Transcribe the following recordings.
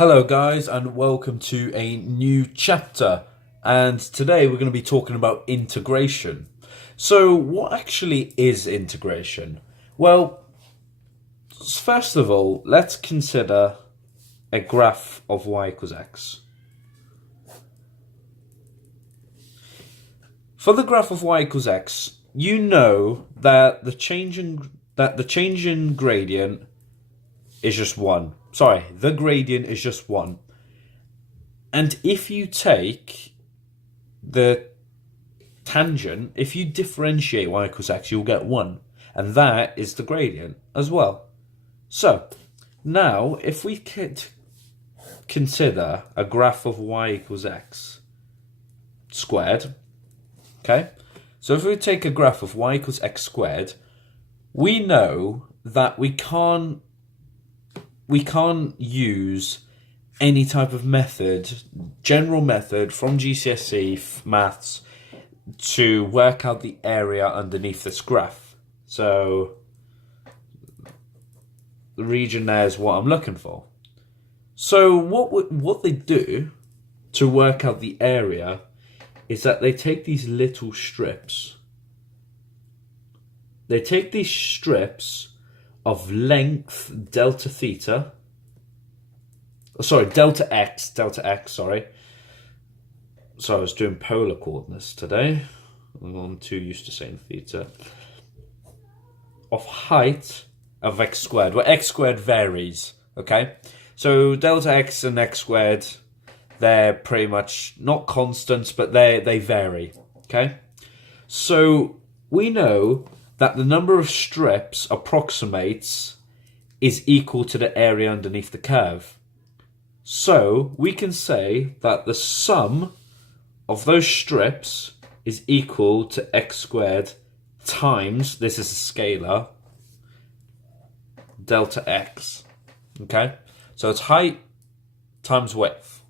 Hello guys and welcome to a new chapter, and today we're going to be talking about integration. So what actually is integration? Well, first of all, let's consider a graph of y equals x. For the graph of y equals x, you know that the change in gradient is just 1. Sorry, the gradient is just 1. And if you take the tangent, if you differentiate y equals x, you'll get 1. And that is the gradient as well. So, now, if we could consider a graph of y equals x squared, okay? So if we take a graph of y equals x squared, we know that we can't use any type of method, general method from GCSE maths to work out the area underneath this graph. So the region there is what I'm looking for. So what they do to work out the area is that they take these little strips. They take these strips of length delta theta, delta x, sorry, I was doing polar coordinates today, I'm too used to saying theta, of height of x squared, where x squared varies, okay? So delta x and x squared, they're pretty much not constants, but they vary, okay? So we know that the number of strips approximates is equal to the area underneath the curve. So we can say that the sum of those strips is equal to x squared times, this is a scalar, delta x, okay? So it's height times width.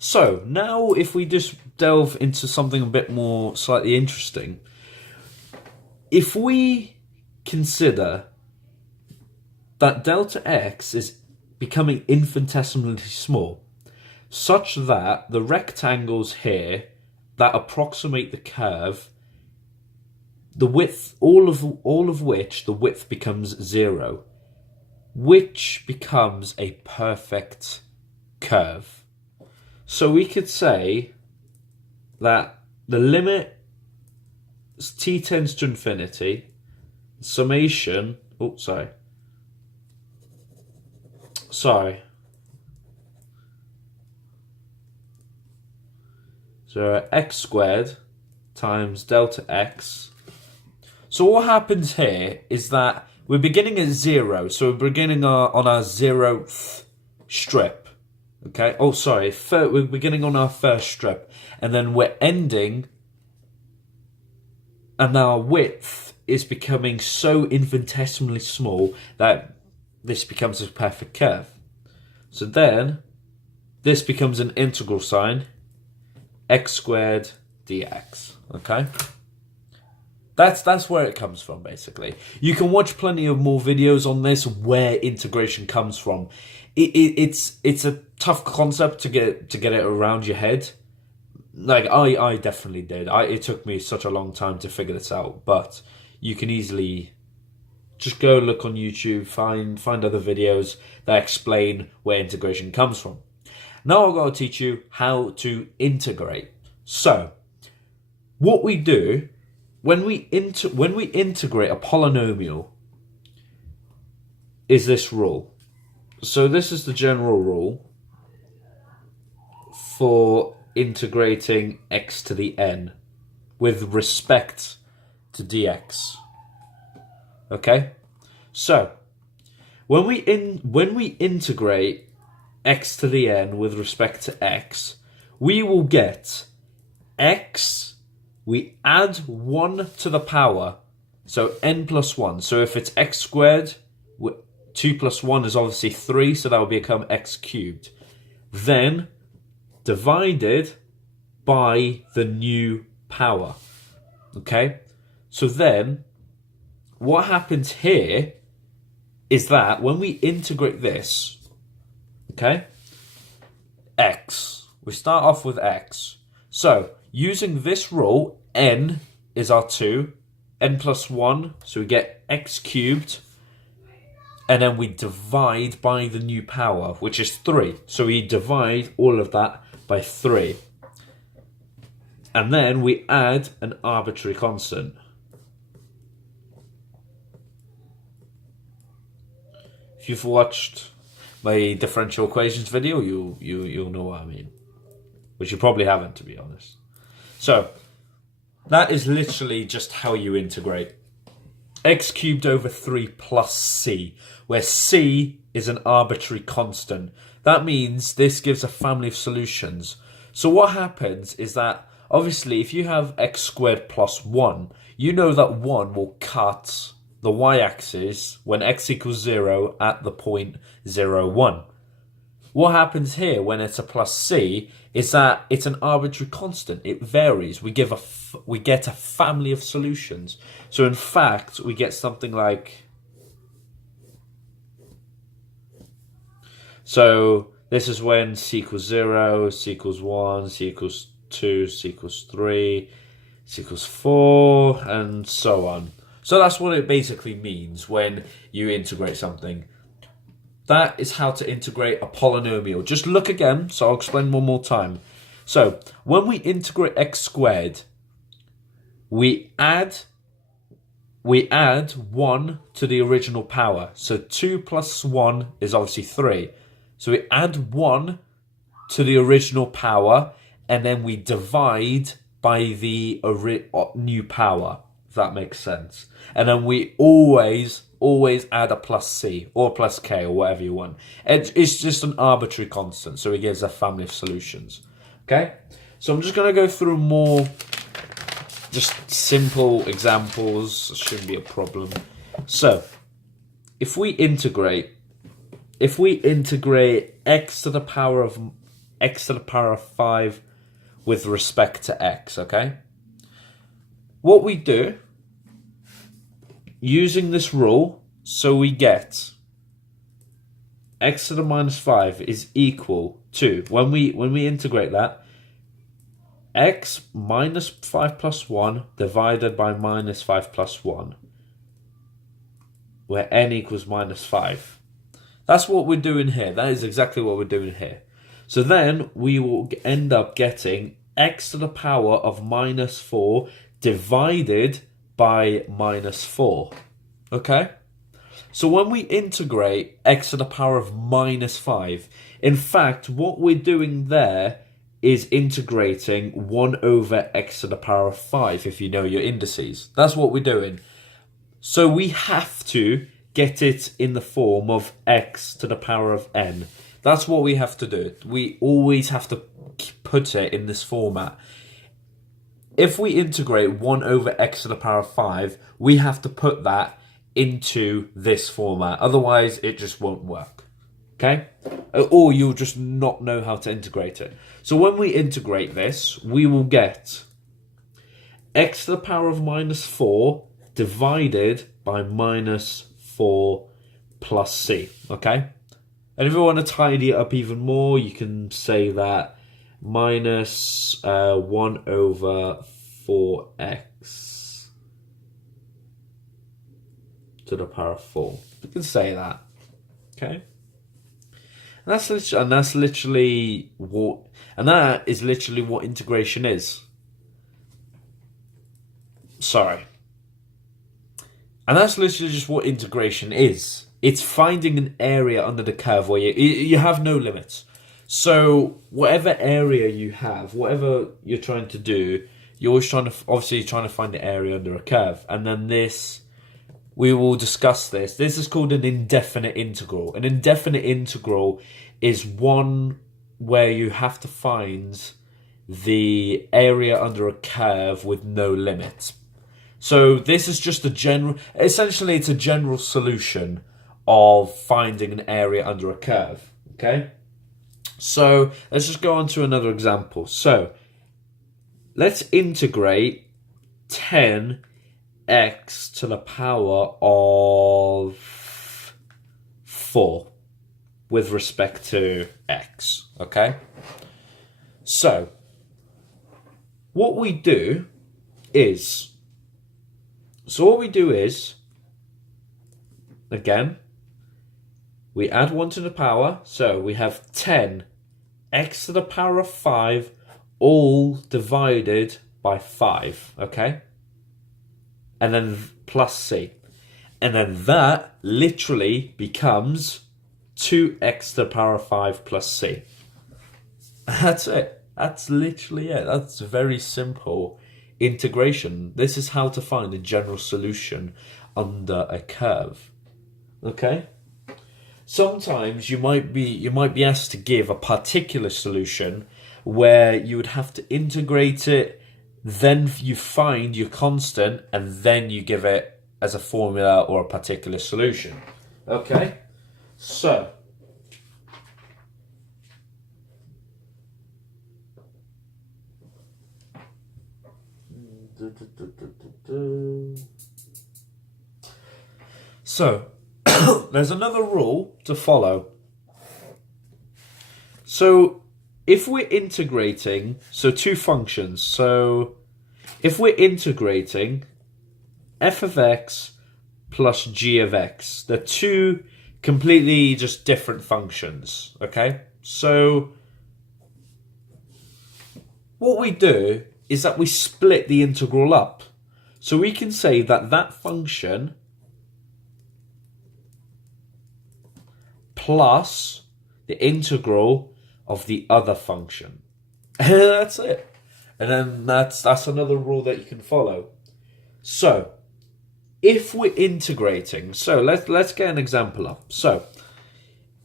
So now if we just delve into something a bit more slightly interesting, if we consider that delta x is becoming infinitesimally small, such that the rectangles here that approximate the curve, the width, all of which the width becomes 0, which becomes a perfect curve. So we could say that the limit t tends to infinity, summation, so x squared times delta x. So what happens here is that we're beginning at 0, so we're beginning on our 0th strip, okay? We're beginning on our first strip, and then we're ending, and our width is becoming so infinitesimally small that this becomes a perfect curve. So then this becomes an integral sign, x squared dx, okay? That's where it comes from, basically. You can watch plenty of more videos on this where integration comes from. It's a tough concept to get it around your head. Like, I definitely did. It took me such a long time to figure this out, but you can easily just go look on YouTube, find other videos that explain where integration comes from. Now I'm going to teach you how to integrate. So, what we do when we integrate a polynomial is this rule. So this is the general rule for integrating x to the n with respect to dx. Okay? So, when we integrate x to the n with respect to x, we will get x, we add 1 to the power, so n plus 1. So if it's x squared, 2 plus 1 is obviously 3, so that will become x cubed. Then divided by the new power. Okay? So then, what happens here is that when we integrate this, Okay? X. We start off with x. So, using this rule, n is our 2, n plus 1, so we get x cubed, and then we divide by the new power, which is 3. So we divide all of that by 3. And then we add an arbitrary constant. If you've watched my differential equations video, you'll know what I mean. Which you probably haven't, to be honest. So, that is literally just how you integrate. X cubed over 3 plus c, where c is an arbitrary constant. That means this gives a family of solutions. So what happens is that, obviously, if you have x squared plus 1, you know that 1 will cut the y-axis when x equals 0 at the point 0, 1. What happens here when it's a plus c is that it's an arbitrary constant. It varies. We get a family of solutions. So in fact, we get something like... So this is when c equals 0, c equals 1, c equals 2, c equals 3, c equals 4, and so on. So that's what it basically means when you integrate something. That is how to integrate a polynomial. Just look again, so I'll explain one more time. So, when we integrate x squared, we add 1 to the original power. So 2 plus 1 is obviously 3. So we add 1 to the original power, and then we divide by the new power, if that makes sense. And then we always add a plus c or plus k or whatever you want. It's just an arbitrary constant, so it gives a family of solutions. Okay? So I'm just going to go through more just simple examples. Shouldn't be a problem. So, if we integrate x to the power of 5 with respect to x, okay? What we do, using this rule, so we get x to the minus 5 is equal to, when we integrate that, x minus 5 plus 1 divided by minus 5 plus 1, where n equals minus 5. That's what we're doing here. That is exactly what we're doing here. So then we will end up getting x to the power of minus 4 divided by minus 4. Okay? So when we integrate x to the power of minus 5, in fact, what we're doing there is integrating 1 over x to the power of 5, if you know your indices. That's what we're doing. So we have to get it in the form of x to the power of n. That's what we have to do. We always have to put it in this format. If we integrate 1 over x to the power of 5, we have to put that into this format. Otherwise, it just won't work. Okay? Or you'll just not know how to integrate it. So when we integrate this, we will get x to the power of minus 4 divided by minus 4 plus c. Okay? And if you want to tidy it up even more, you can say that minus 1 over 4x to the power of 4. You can say that. Okay? And that is literally what integration is. Sorry. And that's literally just what integration is. It's finding an area under the curve where you have no limits. So whatever area you have, whatever you're trying to do, you're always trying to find the area under a curve. And then this, we will discuss this. This is called an indefinite integral. An indefinite integral is one where you have to find the area under a curve with no limits. So this is just essentially it's a general solution of finding an area under a curve, okay? So let's just go on to another example. So let's integrate 10x to the power of 4, with respect to x, okay? So, what we do is, again, we add 1 to the power, so we have 10 x to the power of 5 all divided by 5, okay? And then plus c. And then that literally becomes 2x to the power of 5 plus c. That's it. That's literally it. That's very simple integration. This is how to find a general solution under a curve. Okay? Sometimes you might be asked to give a particular solution where you would have to integrate it, then you find your constant, and then you give it as a formula or a particular solution. Okay? So, there's another rule to follow. So, if we're integrating, so two functions, so if we're integrating f of x plus g of x, they're two completely just different functions, okay? So, what we do is that we split the integral up. So we can say that that function plus the integral of the other function. That's it. And then that's another rule that you can follow. So, if we're integrating, so let's get an example up. So,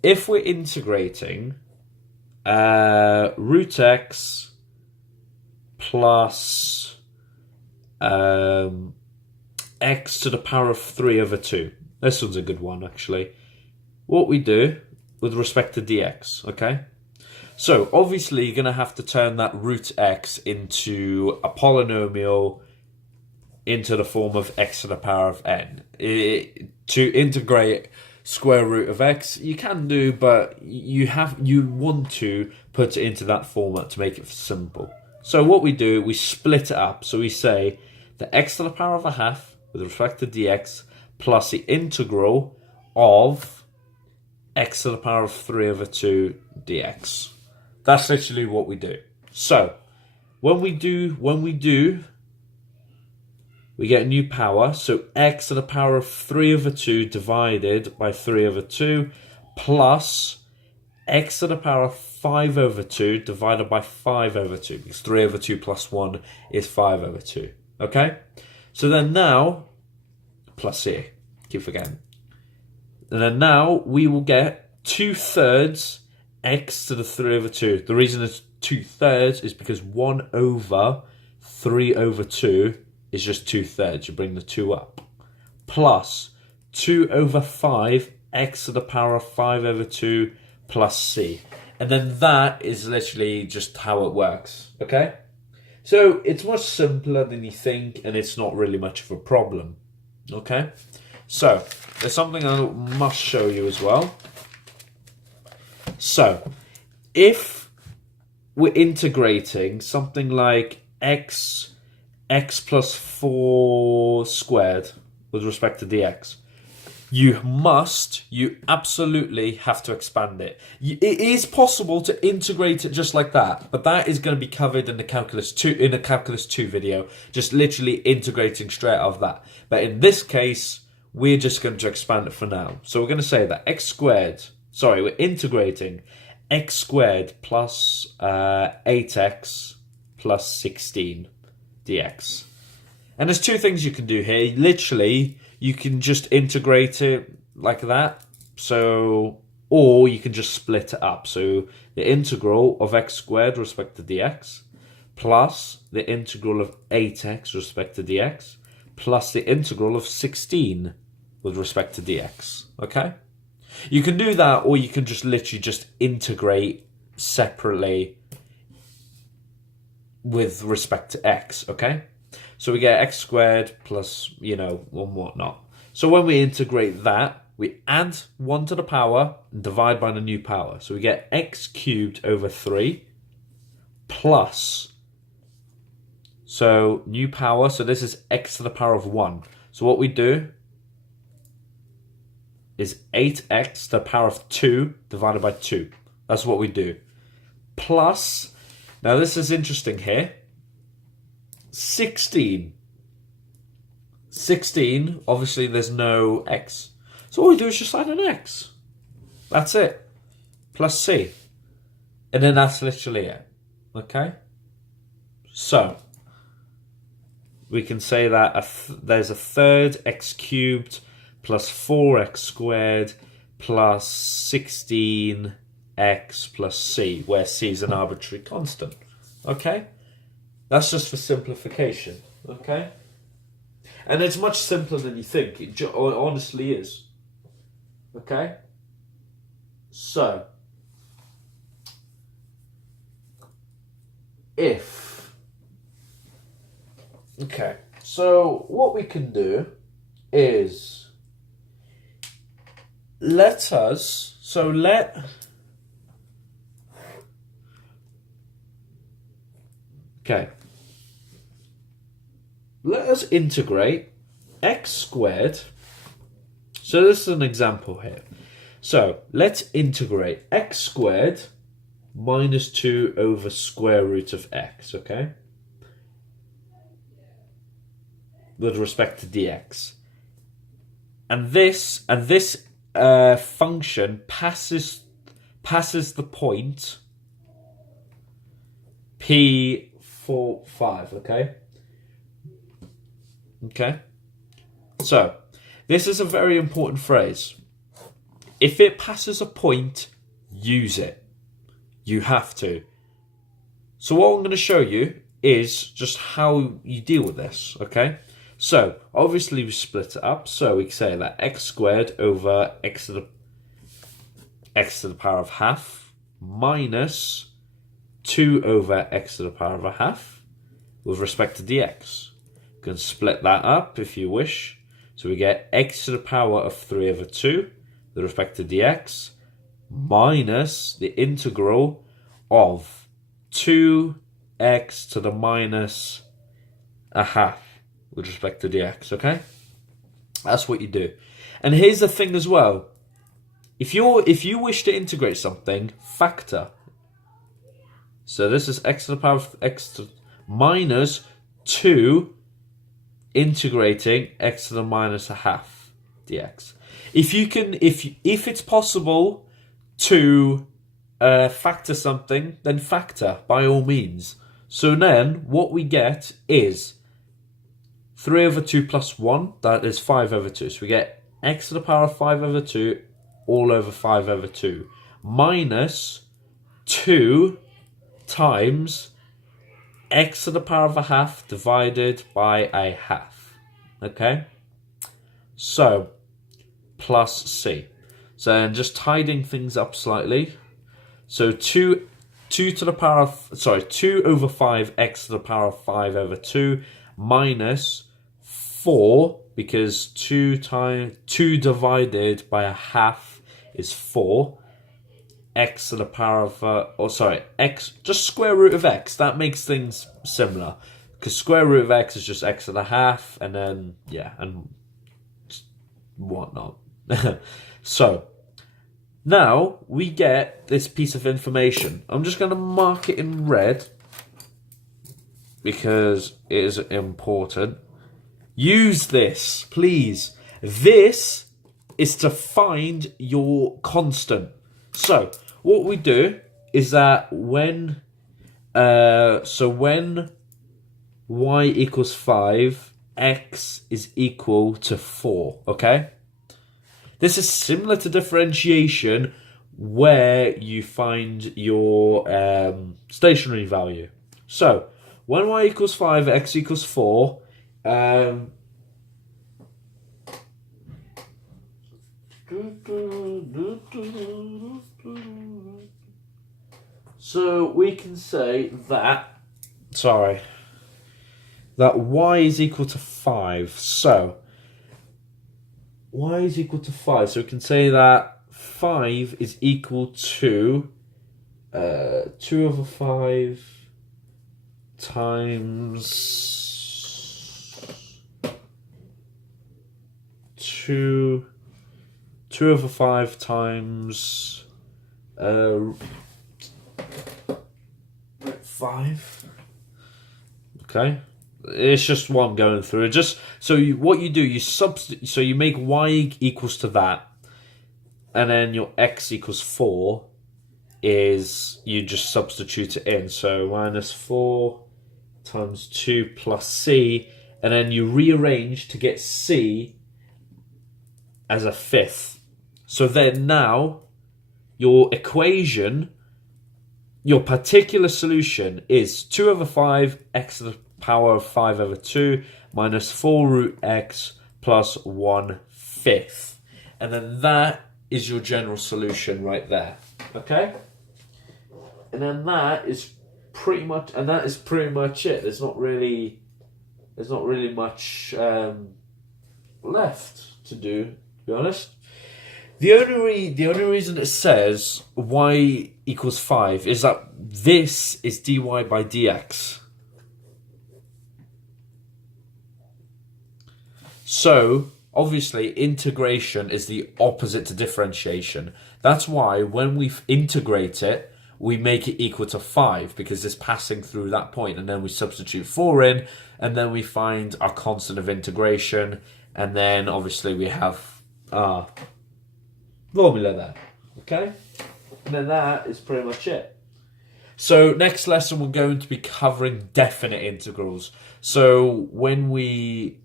if we're integrating root x plus x to the power of 3 over 2. This one's a good one, actually. What we do with respect to dx, okay? So, obviously, you're going to have to turn that root x into a polynomial into the form of x to the power of n. To integrate square root of x, you can do, but you want to put it into that format to make it simple. So what we do, we split it up. So we say the x to the power of a half with respect to dx plus the integral of x to the power of 3 over 2 dx. That's literally what we do. So when we get a new power. So x to the power of 3 over 2 divided by 3 over 2 plus x to the power of 5 over 2 divided by 5 over 2, because 3 over 2 plus 1 is 5 over 2. Okay? So then now, plus c, keep forgetting. And then now we will get 2/3 x to the 3 over 2. The reason it's 2/3 is because 1 over 3 over 2 is just 2/3. You bring the 2 up. Plus 2 over 5 x to the power of 5 over 2 plus c. And then that is literally just how it works, okay? So it's much simpler than you think, and it's not really much of a problem, okay? So there's something I must show you as well. So if we're integrating something like x plus 4 squared with respect to dx, you absolutely have to expand it. It is possible to integrate it just like that, but that is going to be covered in the calculus 2 video, just literally integrating straight out of that. But in this case, we're just going to expand it for now. So we're going to say that we're integrating x squared plus 8x plus 16 dx. And there's two things you can do here. Literally, you can just integrate it like that. So, or you can just split it up. So the integral of x squared with respect to dx plus the integral of 8x with respect to dx plus the integral of 16 with respect to dx. Okay? You can do that, or you can just literally just integrate separately with respect to x, okay? So we get x squared plus, and whatnot. So when we integrate that, we add 1 to the power and divide by the new power. So we get x cubed over 3 plus, so new power, so this is x to the power of 1. So what we do is 8x to the power of 2 divided by 2. That's what we do. Plus, now this is interesting here, 16. 16, obviously there's no x. So all we do is just add an x. That's it. Plus c. And then that's literally it. Okay? So, we can say that there's a third x cubed plus 4x squared plus 16x plus c, where c is an arbitrary constant. Okay? That's just for simplification. Okay? And it's much simpler than you think. It honestly is. Okay? So, if... Okay, so what we can do is let... Okay. Let us integrate x squared. So this is an example here. So let's integrate x squared minus 2 over square root of x, okay? With respect to dx. And this function passes the point P45, okay? Okay? So, this is a very important phrase. If it passes a point, use it. You have to. So what I'm going to show you is just how you deal with this, okay? So, obviously we split it up, so we can say that x squared over x to the power of half minus 2 over x to the power of a half with respect to dx. You can split that up if you wish. So we get x to the power of 3 over 2 with respect to dx minus the integral of 2x to the minus a half with respect to dx, okay? That's what you do. And here's the thing as well. If you wish to integrate something, factor. So this is x to the power of x to minus 2 integrating x to the minus a half dx. If it's possible to factor something, then factor by all means. So then what we get is 3 over 2 plus 1, that is 5 over 2. So we get x to the power of 5 over 2 all over 5 over 2 minus 2 times x to the power of a half divided by a half. Okay? So, plus c. So then just tidying things up slightly. So 2 over 5 x to the power of 5 over 2 minus 4, because 2 divided by a half is 4. X to the power of, x, just square root of x. That makes things similar. Because square root of x is just x to the half, and then, yeah, and whatnot. So, now we get this piece of information. I'm just going to mark it in red because it is important. Use this, please. This is to find your constant. So, what we do is that when y equals 5, x is equal to 4, okay? This is similar to differentiation where you find your stationary value. So, when y equals 5, x equals 4, so we can say that, that y is equal to 5. So, y is equal to 5. So we can say that 5 is equal to 2 over 5 times 2 over 5 times 5. Okay, it's just what I'm going through. Just so what you do, so you make y equals to that, and then your x equals 4 is you just substitute it in. So minus 4 times 2 plus c, and then you rearrange to get c as a fifth. So then now your equation, your particular solution is 2 over 5 x to the power of 5 over 2 minus 4 root x plus 1/5. And then that is your general solution right there. Okay? And then that is pretty much it. There's not really much left to do, to be honest. The only reason it says y equals 5 is that this is dy by dx. So, obviously, integration is the opposite to differentiation. That's why when we integrate it, we make it equal to 5, because it's passing through that point, and then we substitute 4 in, and then we find our constant of integration, and then obviously we have our formula there. Okay? And then that is pretty much it. So next lesson we're going to be covering definite integrals. So when we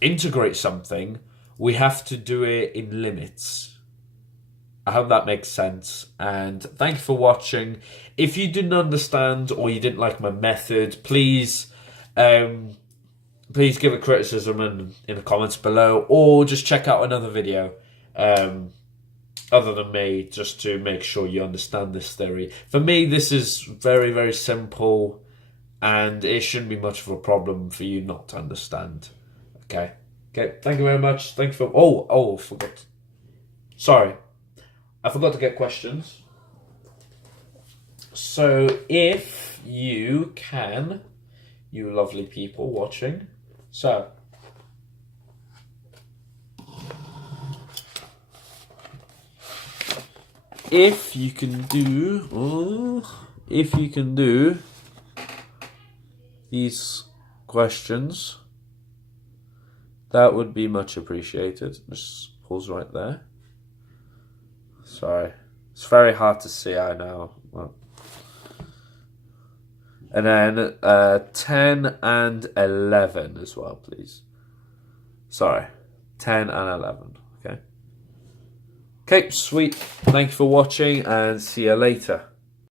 integrate something, we have to do it in limits. I hope that makes sense, and thank you for watching. If you didn't understand or you didn't like my method, please give a criticism in the comments below, or just check out another video other than me, just to make sure you understand this theory. For me, this is very, very simple, and it shouldn't be much of a problem for you not to understand. Okay, thank you very much. Thank you for... forgot. Sorry. I forgot to get questions. So, if you can, you lovely people watching, so... If you can do these questions, that would be much appreciated. Just pause right there. Sorry, it's very hard to see, I know. Well. And then 10 and 11 as well, please. Sorry, 10 and 11, okay? Okay, sweet. Thank you for watching, and see you later.